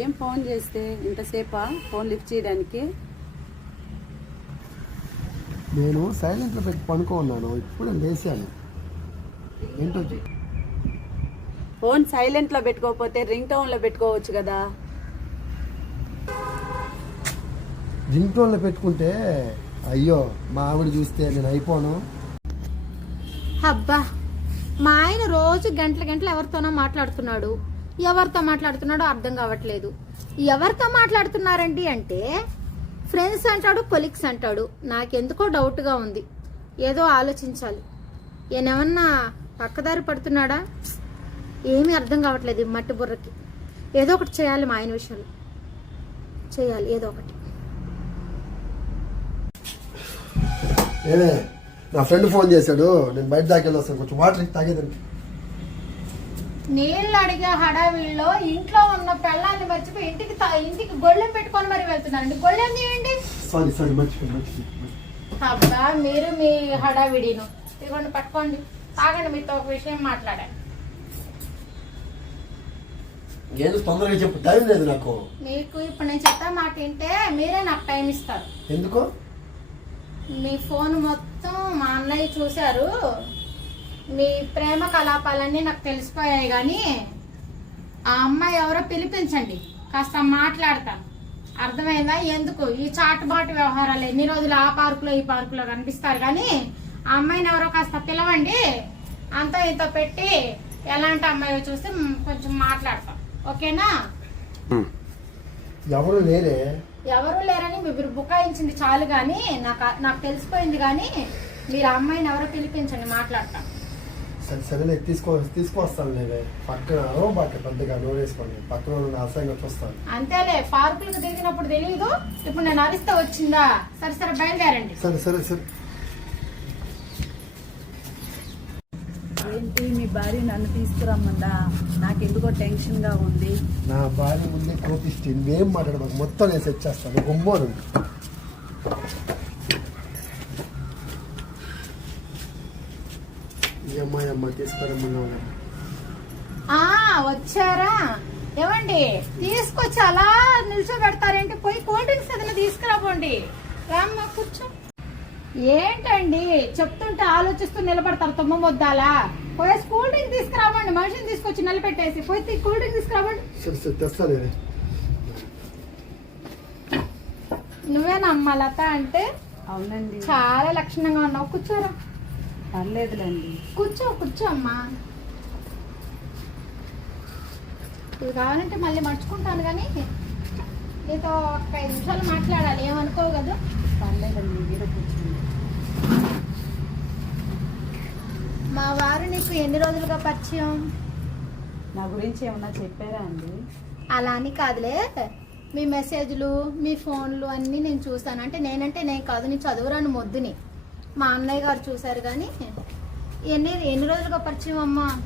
ఏం ఫోన్ చేస్తే ఇంతసేపా phone lift చేయడానికి? నేను సైలెంట్లో పెట్టి పనుకో ఉన్నాను ఇప్పుడు లేచాను. ఏంటో ఫోన్ సైలెంట్లో పెట్టుకోకపోతే రింగ్ టోన్లో పెట్టుకోవచ్చు కదా. రింగ్ టోన్లో పెట్టుకుంటే అయ్యో మా ఆవిడ చూస్తే నేను అయిపోను. అబ్బా మా ఆయన రోజు గంటల గంటలు ఎవరితోనో మాట్లాడుతున్నాడు. ఎవరితో మాట్లాడుతున్నాడో అర్థం కావట్లేదు. ఎవరితో మాట్లాడుతున్నారండి అంటే ఫ్రెండ్స్ అంటాడు కొలిక్స్ అంటాడు. నాకెందుకో డౌట్గా ఉంది. ఏదో ఆలోచించాలి. ఈయనేమన్నా పక్కదారి పడుతున్నాడా? ఏమీ అర్థం కావట్లేదు ఈ మట్టి బుర్రకి. ఏదో ఒకటి చేయాలి మా ఆయన విషయంలో. చేయాలి ఏదో ఒకటి. నా ఫ్రెండ్ ఫోన్ చేశాడు. నేను బయట దాకా వస్తాను కొంచెం వాటర్ తాగేదండి నీళ్ళు అడిగే హడావిడిలో ఇంట్లో ఉన్న పెళ్ళాన్ని మర్చిపోయి ఇంటికి ఇంటికి గొళ్ళెం పెట్టుకొని మరి వెళ్తున్నారండి. గొళ్ళెం తీయండి. సారీ సారీ మర్చిపోయి మర్చిపోయి అబ్బా మీరు మీ హడావిడిను. ఇదిగోండి పట్టుకోండి. తాగండి మీతో ఒక విషయం మాట్లాడాను ఏదో తొందరగా చెప్పు టైం లేదు నాకు. మీకు ఇప్పుడు నేను చెప్పే మాట వింటే మీరే నాకు టైం ఇస్తారు. ఎందుకు? మీ ఫోన్ మొత్తం మా అన్నయ్య చూశారు. మీ ప్రేమ కలాపాలన్నీ నాకు తెలిసిపోయాయి కానీ ఆ అమ్మాయి ఎవరో పిలిపించండి. కాస్త మాట్లాడతాను అర్థమైందా? ఎందుకు? ఈ చాటుబాటు వ్యవహారాలు. ఎన్ని రోజులు ఆ పార్కులో ఈ పార్కులో కనిపిస్తారు కానీ ఆ అమ్మాయిని ఎవరో కాస్త పిలవండి. అంత ఇంత పెట్టి ఎలాంటి అమ్మాయి చూస్తే కొంచెం మాట్లాడతాం. ఓకేనా? ఎవరు లేరే? ఎవరు లేరని మీరు బుకాయించింది చాలు కానీ నాకు నాకు తెలిసిపోయింది కానీ మీరు అమ్మాయిని ఎవరో పిలిపించండి మాట్లాడతాం. సరే సరేలే తీసుకో తీసుకొస్తాను లేవే పక్కన ఓ బాక పెద్దగా నోరేసుకోండి పక్కన ఉన్న అసహ్యంగా చూస్తాను అంతేలే పార్కులకు తిరిగినప్పుడు తెలియదు ఇప్పుడు నేను అరిస్తే వచ్చిందా? సరే సరే బయలుదేరండి. సరే సరే సరే. ఏంటి మీ భార్య నన్ను తీసుకురమ్మందా? నాకెందుకో టెన్షన్గా ఉంది. నా భార్య ముందే కోపిస్తే నువ్వేం మాట్లాడబాకు మొత్తం నేను సెట్ చేస్తాను. గుమ్మను అమ్మ ఆ వచ్చారా? ఏమండి తీసుకొచ్చి అలా నిల్చోబెడతారేంటి? పోయి కూల్ డ్రింక్స్ ఏదైనా తీసుకురాబోండి రామ్మా కూర్చో. ఏంటండి? చెప్తుంటే ఆలోచిస్తూ నిలబడతారు తుమ్మ ముద్దాలా? పోయి కూల్ డ్రింక్ తీసుకురావండి. మనిషిని తీసుకొచ్చి నిలబెట్టేసి పోయి కూల్ డ్రింక్ సరే తెస్తాను నువ్వేనమ్మా లత అంటే? అవునండి. చాలా లక్షణంగా ఉన్నావు. కూర్చోరా. పర్లేదులేండి. కూర్చో కూర్చో అమ్మా. ఇది కావాలంటే మళ్ళీ మర్చుకుంటాను కానీ నీతో ఒక ఐదు నిమిషాలు మాట్లాడాలి. ఏమనుకోవు కదా? పర్లేదండి మీరు కూర్చోండి. మా వారు నీకు ఎన్ని రోజులుగా పరిచయం? నా గురించి ఏమన్నా చెప్పారా అండి? అలా అని కాదులే. మీ మెసేజ్లు మీ ఫోన్లు అన్నీ నేను చూసాను అంటే నేనంటే నేను కాదు నేను చదువురాను మొద్దుని. మా అన్నయ్య గారు చూశారు కానీ ఎన్ని ఎన్ని రోజులుగా పరిచయం అమ్మా?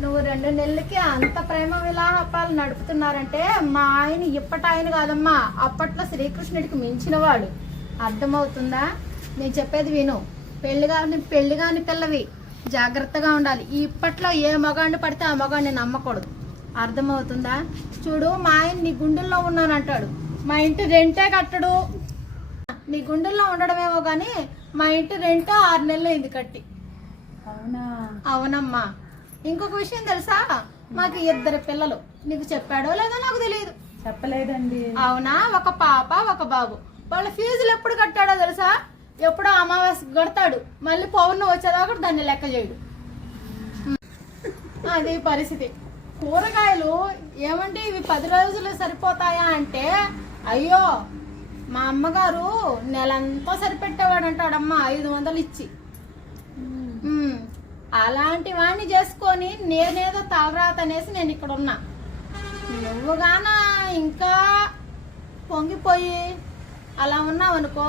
నువ్వు రెండు నెలలకి అంత ప్రేమ విలాపాలు నడుపుతున్నారంటే మా ఆయన ఇప్పటి ఆయన కాదమ్మా. అప్పట్లో శ్రీకృష్ణుడికి మించినవాడు అర్థమవుతుందా? నేను చెప్పేది విను. పెళ్ళి కాని పెళ్ళి కాని పిల్లవి జాగ్రత్తగా ఉండాలి. ఇప్పట్లో ఏ మగాడిని పడితే ఆ మగాడిని నమ్మకూడదు. అర్థమవుతుందా? చూడు మా ఆయన నీ గుండెల్లో ఉన్నానంటాడు. మా ఇంటి రెంటే కట్టడు. నీ గుండెల్లో ఉండడమేమో కానీ మా ఇంటి రెంటే ఆరు నెలలు అయింది కట్టి. అవునా? అవునమ్మా. ఇంకొక విషయం తెలుసా? మాకు ఇద్దరు పిల్లలు. నీకు చెప్పాడో లేదో నాకు తెలియదు. చెప్పలేదండి. అవునా? ఒక పాప ఒక బాబు. వాళ్ళ ఫీజులు ఎప్పుడు కట్టాడో తెలుసా? ఎప్పుడో అమావాస్య కడతాడు. మళ్ళీ పౌర్ణం వచ్చేదాకా దాన్ని లెక్క చేయడు. అది పరిస్థితి. కూరగాయలు ఏమంటే ఇవి పది రోజులు సరిపోతాయా అంటే అయ్యో మా అమ్మగారు నెలంతా సరిపెట్టేవాడు అంటాడమ్మా ఐదు వందలు ఇచ్చి. అలాంటి వాడిని చేసుకొని నేనేదో తలరాత అనేసి నేను ఇక్కడ ఉన్నా నువ్వు గాన ఇంకా పొంగిపోయి అలా ఉన్నావు అనుకో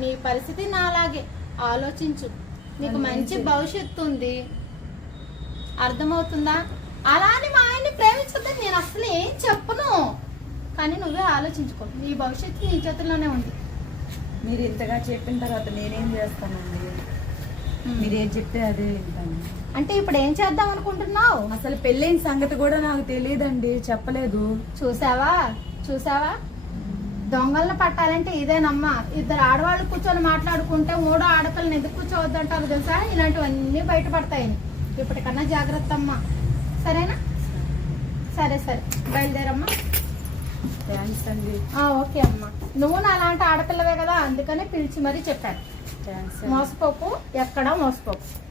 నీ పరిస్థితి నా అలాగే ఆలోచించు. నీకు మంచి భవిష్యత్తు ఉంది. అర్థమవుతుందా? అలా అని మా ఆయన్ని ప్రేమించొద్దని నేను అసలు ఏం చెప్పను. కానీ నువ్వే ఆలోచించుకో. నీ భవిష్యత్తు నీ చేతుల్లోనే ఉంది. మీరు ఇంతగా చెప్పిన తర్వాత నేనేం చేస్తానండి? మీరు ఏది చెప్తే అదే వింటాను. అంటే ఇప్పుడు ఏం చేద్దాం అనుకుంటున్నావు? అసలు పెళ్ళైన సంగతి కూడా నాకు తెలియదండి. చెప్పలేదు. చూసావా? చూసావా? దొంగలను పట్టాలంటే ఇదేనమ్మా. ఇద్దరు ఆడవాళ్ళు కూర్చొని మాట్లాడుకుంటే మూడో ఆడపిల్లని ఎందుకు కూర్చోవద్దంటారు తెలుసా? ఇలాంటివన్నీ బయటపడతాయని. ఇప్పటికన్నా జాగ్రత్త అమ్మా సరేనా? సరే సరే. బయలుదేరమ్మా. థ్యాంక్స్ అండి. ఆ, ఓకే అమ్మా. నువ్వు అలాంటి ఆడపిల్లవే కదా అందుకనే పిలిచి మరీ చెప్పాను. మోసపోకు ఎక్కడా మోసపోకు.